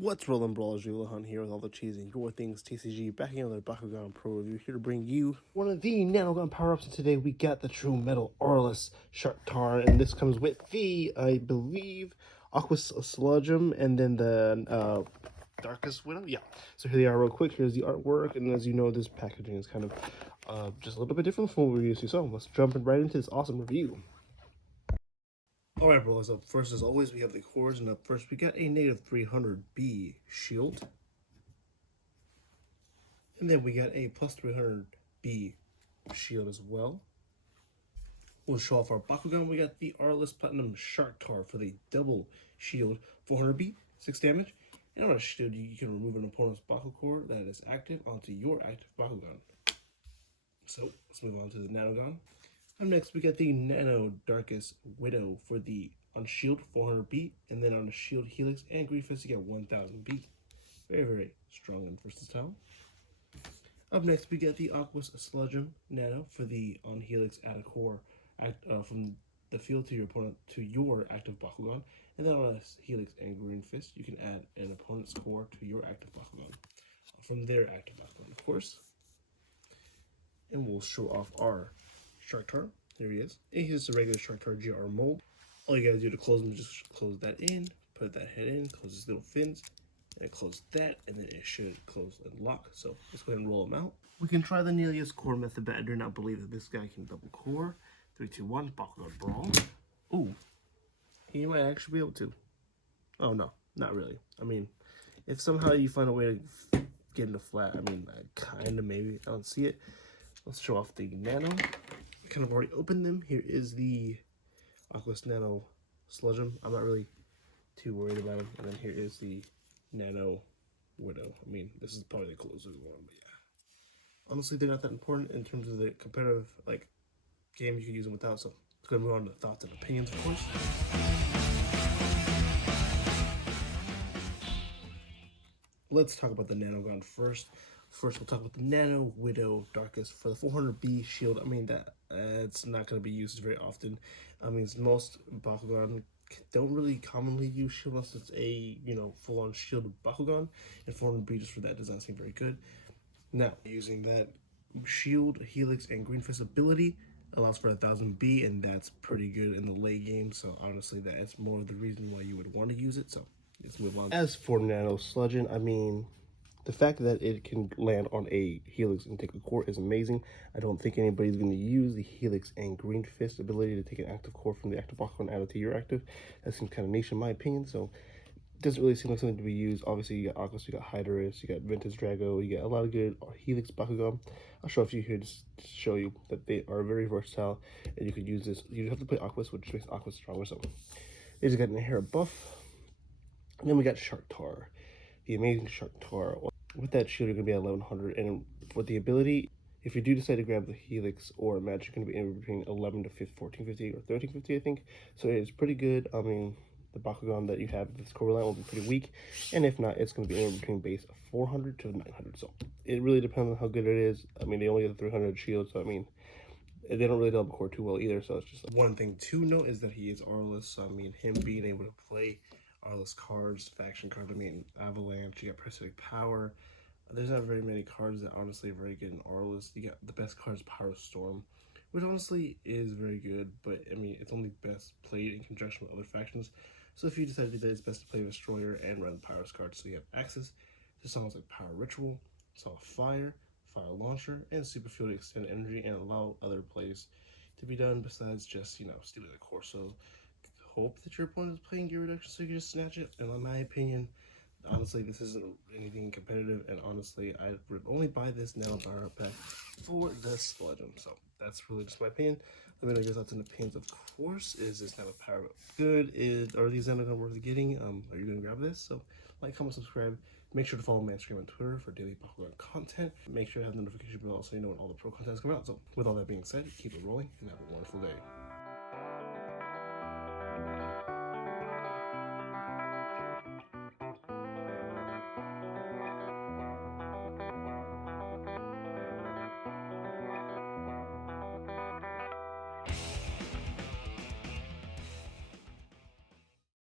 What's rolling, brawlers? Hunt here with all the cheese and your things TCG, back in another Bakugan Pro review, here to bring you one of the Nanogun power-ups. And today we got the True Metal Aurelus Sharktar, and this comes with the, I believe, Aurelus Sharktar, and then the Darkest Widow. Yeah, so here they are real quick. Here's the artwork, and as you know, this packaging is kind of just a little bit different from what we're used to. So let's jump right into this awesome review. Alright, bros, up first as always we have the cores, and up first we got a negative 300B shield. And then we got a plus 300B shield as well. We'll show off our Bakugan. We got the Aurelus Platinum Sharktar for the double shield, 400B, 6 damage. And on a shield, you can remove an opponent's Baku core that is active onto your active Bakugan. So let's move on to the Nanogun. Up next, we got the Nano Darkest Widow for the on shield 400B, and then on the shield Helix and Green Fist, you get 1000B. Very, very strong and versatile. Up next, we got the Aurelus Sharktar Nano for the on Helix add a core from the field to your opponent to your active Bakugan, and then on a Helix and Green Fist, you can add an opponent's core to your active Bakugan from their active Bakugan, of course. And we'll show off our Sharktar. There he is. And here's the regular Sharktar GR mold. All you gotta do to close them is just close that in, put that head in, close his little fins, and close that, and then it should close and lock. So let's go ahead and roll them out. We can try the Nelius core method, but I do not believe that this guy can double core. 3, 2, 1, Bakugan Brawl. Ooh, he might actually be able to. Oh no, not really. I mean, if somehow you find a way to get into flat, I mean, kinda maybe. I don't see it. Let's show off the Nano. I kind of already opened them. Here is the Aurelus Nano Sludgeon. I'm not really too worried about him. And then here is the Nano Widow. I mean, this is probably the closest one, but yeah. Honestly, they're not that important in terms of the competitive game you can use them without. So let's go move on to the thoughts and opinions, of course. Let's talk about the Nanogun first. First, we'll talk about the Nano Widow Darkest for the 400B shield. I mean, it's not going to be used very often. I mean, most Bakugan don't really commonly use shield unless it's a, full-on shield Bakugan. And 400B just for that does not seem very good. Now, using that shield, Helix, and Green Fist ability allows for 1000B, and that's pretty good in the late game. So honestly, that's more of the reason why you would want to use it. So let's move on. As for Nano Sludgeon, I mean, the fact that it can land on a Helix and take a core is amazing. I don't think anybody's going to use the Helix and Green Fist ability to take an active core from the active Bakugan and add it to your active. That seems kind of niche in my opinion, so it doesn't really seem like something to be used. Obviously, you got Aurelus, you got Hydorus, you got Vintage Drago, you got a lot of good Helix Bakugan. I'll show a few here just to show you that they are very versatile, and you could use this. You just have to play Aurelus, which makes Aurelus stronger. So, they just got an hair buff. And then we got Sharktar, the amazing Sharktar. With that shield, you're going to be at 1100, and with the ability, if you do decide to grab the Helix or Match, you're going to be in between 11 to 1450 or 1350, I think. So it's pretty good. I mean, the Bakugan that you have this core line will be pretty weak, and if not, it's going to be in between base 400 to 900. So it really depends on how good it is. I mean, they only have the 300 shield, so I mean, they don't really double core too well either. So it's just one thing to note is that he is Aurelus. So I mean, him being able to play Aurelus cards, faction cards, I mean, Avalanche, you got Parasitic Power. There's not very many cards that honestly are very good in Aurelus. You got the best cards, Power Storm, which honestly is very good, but I mean, it's only best played in conjunction with other factions. So if you decide to do that, it's best to play Destroyer and run Power's cards, so you have access to songs like Power Ritual, Song of Fire, Fire Launcher, and Super Fuel to extend energy and allow other plays to be done besides just, stealing the core. So hope that your opponent is playing gear reduction so you can just snatch it. And in my opinion, honestly, this isn't anything competitive, and honestly, I would only buy this Nano Power Pack for the Sludgeon. So that's really just my opinion. Let me know your thoughts and opinions, of course. Is this Nano Power good? Are these Nanogun worth getting? Are you going to grab this? So like, comment, subscribe. Make sure to follow me on Instagram and Twitter for daily Bakugan content. Make sure to have the notification bell so you know when all the pro content is coming out. So with all that being said, keep it rolling and have a wonderful day.